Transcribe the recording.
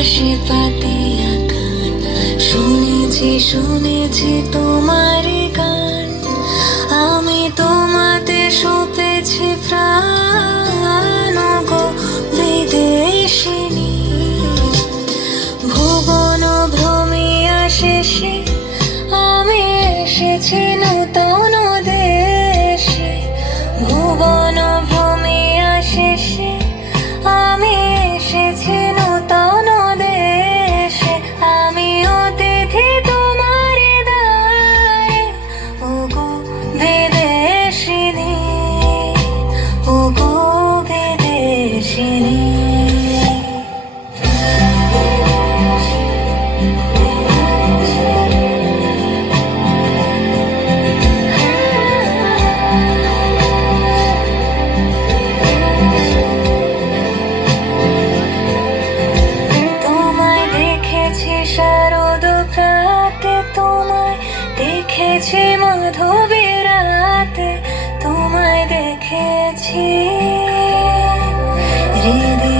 আকাশে পাতিয়া গান, শুনেছি শুনেছি তোমার গান। আমি তোমাতে সপেছি প্রাণ গো বিদেশিনী। ভুবন ভ্রমিয়া শেষে আমি এসেছি নূতন দেশে। ভুবন ভ্রমিয়া শেষে আমি এসেছি নূতন দেশে। আমি অতিথি তোমার দ্বারে ওগো বিদেশিনী, ওগো বিদেশিনী। শারদ প্রাতে তোমায় দেখেছি, মাধবী রাতে তোমায় দেখেছি। হৃদয়